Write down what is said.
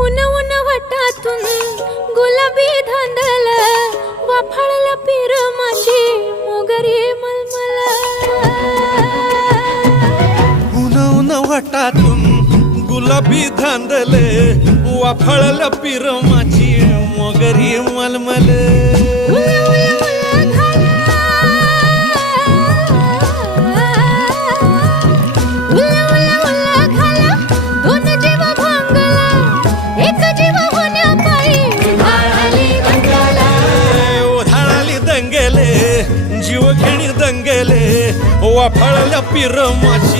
उन उन वटातून गुलाबी धांदल वाफाळल्या पिरमाची मोगरी मलमल उन उन वटातून गुलाबी धांदले वाफाळल्या पिरमाची मोगरी मलमल जीव घेणी दंगेले वाफाळल्या पिरमाची